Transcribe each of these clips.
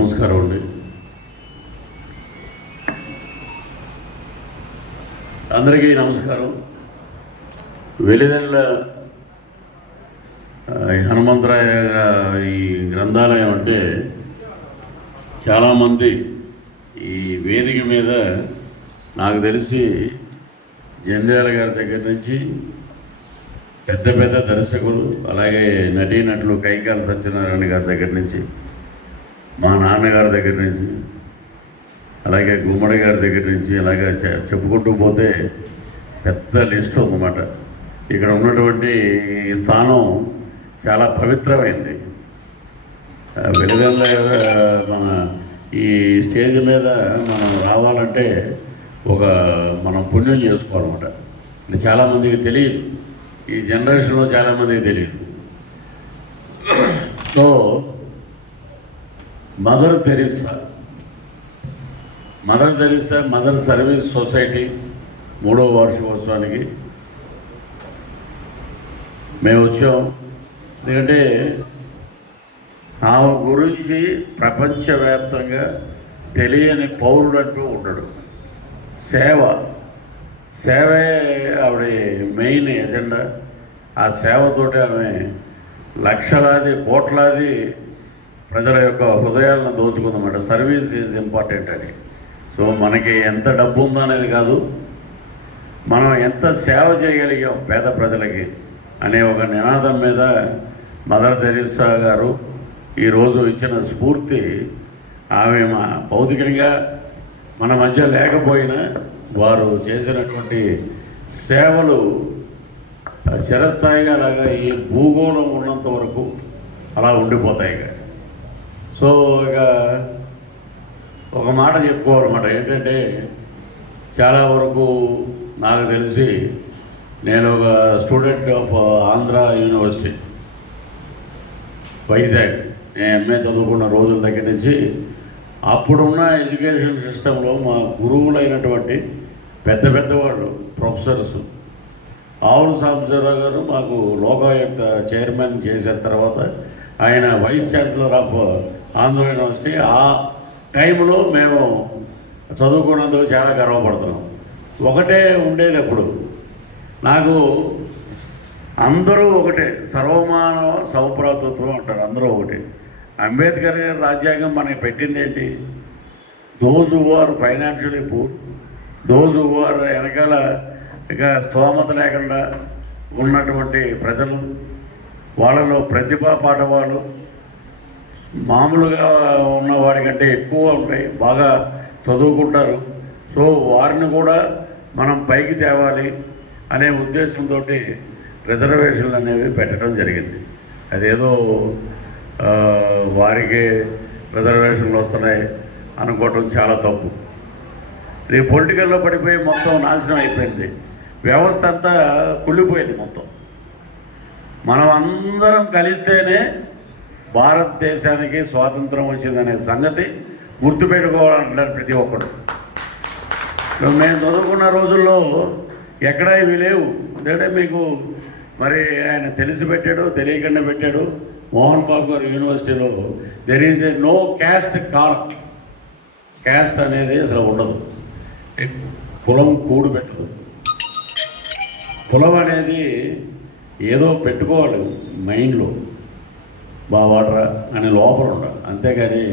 నమస్కారం అండి. అందరికీ నమస్కారం. వెలిదెల్ల హనుమంతరాయ ఈ గ్రంథాలయం అంటే చాలామంది ఈ వేదిక మీద నాకు తెలిసి జంధ్యాల గారి దగ్గర నుంచి పెద్ద పెద్ద దర్శకులు, అలాగే నటీనటులు కైకాల సత్యనారాయణ గారి దగ్గర నుంచి, మా నాన్నగారి దగ్గర నుంచి, అలాగే గుమ్మడి గారి దగ్గర నుంచి, అలాగే చెప్పుకుంటూ పోతే పెద్ద లిస్ట్ ఉందన్నమాట. ఇక్కడ ఉన్నటువంటి ఈ స్థానం చాలా పవిత్రమైంది. వెలుగల్ల మన ఈ స్టేజ్ మీద మనం రావాలంటే మనం పుణ్యం చేసుకోవాలన్నమాట. ఇది చాలామందికి తెలియదు, ఈ జనరేషన్లో చాలామందికి తెలియదు. So mother Teresa mother service society 3వ వార్షికోత్సవానికి మేము వచ్చాం. ఎందుకంటే ఆమె గురించి ప్రపంచవ్యాప్తంగా తెలియని పౌరుడంటూ ఉండడు. సేవే ఆవిడ మెయిన్ ఎజెండా. ఆ సేవతోటి ఆమె లక్షలాది కోట్లాది ప్రజల యొక్క హృదయాలను దోచుకుందన్నమాట. సర్వీస్ ఈజ్ ఇంపార్టెంట్ అని. సో మనకి ఎంత డబ్బు ఉందో అనేది కాదు, మనం ఎంత సేవ చేయగలిగాం పేద ప్రజలకి అనే ఒక నినాదం మీద మదర్ తెరిసా గారు ఈరోజు ఇచ్చిన స్ఫూర్తి. ఆమె భౌతికంగా మన మధ్య లేకపోయినా వారు చేసినటువంటి సేవలు చిరస్థాయిగా అలాగా ఈ భూగోళం ఉన్నంత వరకు అలా ఉండిపోతాయి. సో ఇక ఒక మాట చెప్పుకోవాలన్నమాట. ఏంటంటే చాలా వరకు నాకు తెలిసి నేను ఒక student of Andhra university Vizag, నేను ఎంఏ చదువుకున్న రోజుల దగ్గర నుంచి అప్పుడున్న ఎడ్యుకేషన్ సిస్టంలో మా గురువులైనటువంటి పెద్దవాళ్ళు ప్రొఫెసర్స్, ఆవుల సాంబశివరావు గారు మాకు లోకాయుక్త చైర్మన్ చేసిన తర్వాత ఆయన vice chancellor of Andhra university. ఆ టైంలో మేము చదువుకున్నందుకు చాలా గర్వపడుతున్నాం. ఒకటే ఉండేది అప్పుడు నాకు, అందరూ ఒకటే, సర్వమానవ సౌభ్రాతృత్వం అంటారు, అందరూ ఒకటే. అంబేద్కర్ గారి రాజ్యాంగం మనకి పెట్టింది ఏంటి? Those who are financially poor, those who are వెనకాల ఇక స్తోమత లేకుండా ఉన్నటువంటి ప్రజలు, వాళ్ళలో ప్రతిభా పాఠవాళ్ళు మామూలుగా ఉన్నవాడి కంటే ఎక్కువ ఉంటాయి, బాగా చదువుకుంటారు. సో వారిని కూడా మనం పైకి తేవాలి అనే ఉద్దేశంతో రిజర్వేషన్లు అనేవి పెట్టడం జరిగింది. అదేదో వారికి రిజర్వేషన్లు వస్తున్నాయి అనుకోవటం చాలా తప్పు. ఇది పొలిటికల్లో పడిపోయి మొత్తం నాశనం అయిపోయింది. వ్యవస్థ అంతా కుళ్ళిపోయింది మొత్తం. మనం అందరం కలిస్తేనే భారతదేశానికి స్వాతంత్రం వచ్చిందనే సంగతి గుర్తుపెట్టుకోవాలంటారు ప్రతి ఒక్కరు. మేము చదువుకున్న రోజుల్లో ఎక్కడా ఇవి లేవు. ఎందుకంటే మీకు మరి ఆయన తెలిసి పెట్టాడు, తెలియకుండా పెట్టాడు. మోహన్ బాబు గారు యూనివర్సిటీలో there is a no caste కాలం. క్యాస్ట్ అనేది అసలు ఉండదు, కులం కూడు పెట్టదు. కులం అనేది ఏదో పెట్టుకోవాలి మైండ్లో, వాడరా అని లోపల ఉండాలి. అంతేగాని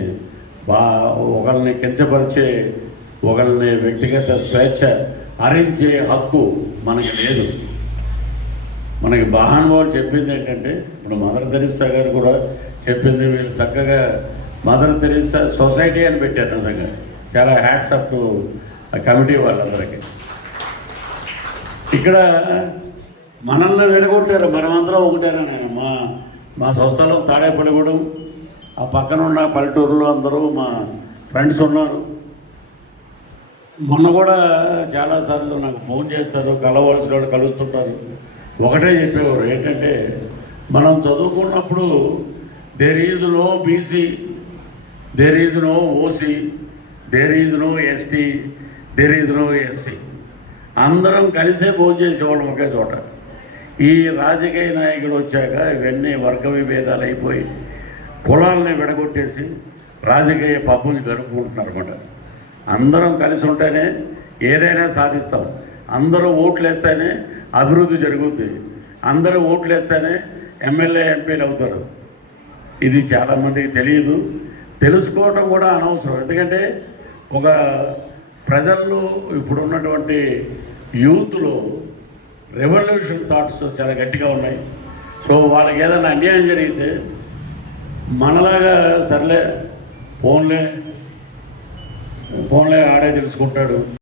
ఒకరిని కించపరిచే, ఒకరిని వ్యక్తిగత స్వేచ్ఛ హరించే హక్కు మనకి లేదు. మనకి మహానుభావుడు చెప్పింది ఏంటంటే, ఇప్పుడు మదర్ తెరిసా గారు కూడా చెప్పింది, వీళ్ళు చక్కగా మదర్ తెరిసా సొసైటీ అని పెట్టారు. నిజంగా చాలా హ్యాట్స్ అప్ టు కమిటీ వాళ్ళందరికీ. ఇక్కడ మనల్ని వెలుగొట్టారు, మనమందరం ఒకటేనా. నేను మా స్వస్థలం తాడేపల్లిగూడెం, ఆ పక్కన ఉన్న పల్లెటూరులో అందరూ మా ఫ్రెండ్స్ ఉన్నారు. మొన్న కూడా చాలాసార్లు నాకు ఫోన్ చేస్తారు, కలవలసిన వాళ్ళు కలుస్తుంటారు. ఒకటే చెప్పేవారు ఏంటంటే, మనం చదువుకున్నప్పుడు there is no BC, there is no OC, there is no ST, there is no SC. అందరం కలిసే భోజనం చేసేవాళ్ళం ఒకే చోట. ఈ రాజకీయ నాయకుడు వచ్చాక ఇవన్నీ వర్గ విభేదాలు అయిపోయి కులాలని విడగొట్టేసి రాజకీయ పబ్బుని జరుపుకుంటున్నారు అన్నమాట. అందరం కలిసి ఉంటేనే ఏదైనా సాధిస్తాం. అందరూ ఓట్లు వేస్తేనే అభివృద్ధి జరుగుద్ది. అందరూ ఓట్లు వేస్తేనే ఎమ్మెల్యే ఎంపీలు అవుతారు. ఇది చాలామందికి తెలియదు, తెలుసుకోవటం కూడా అనవసరం. ఎందుకంటే ఒక ప్రజల్లో ఇప్పుడున్నటువంటి యూత్లో రెవల్యూషన్ థాట్స్ చాలా గట్టిగా ఉన్నాయి. సో వాళ్ళకి ఏదైనా అన్యాయం జరిగితే మనలాగా సర్లే ఫోన్లే ఆడే తెలుసుకుంటాడు.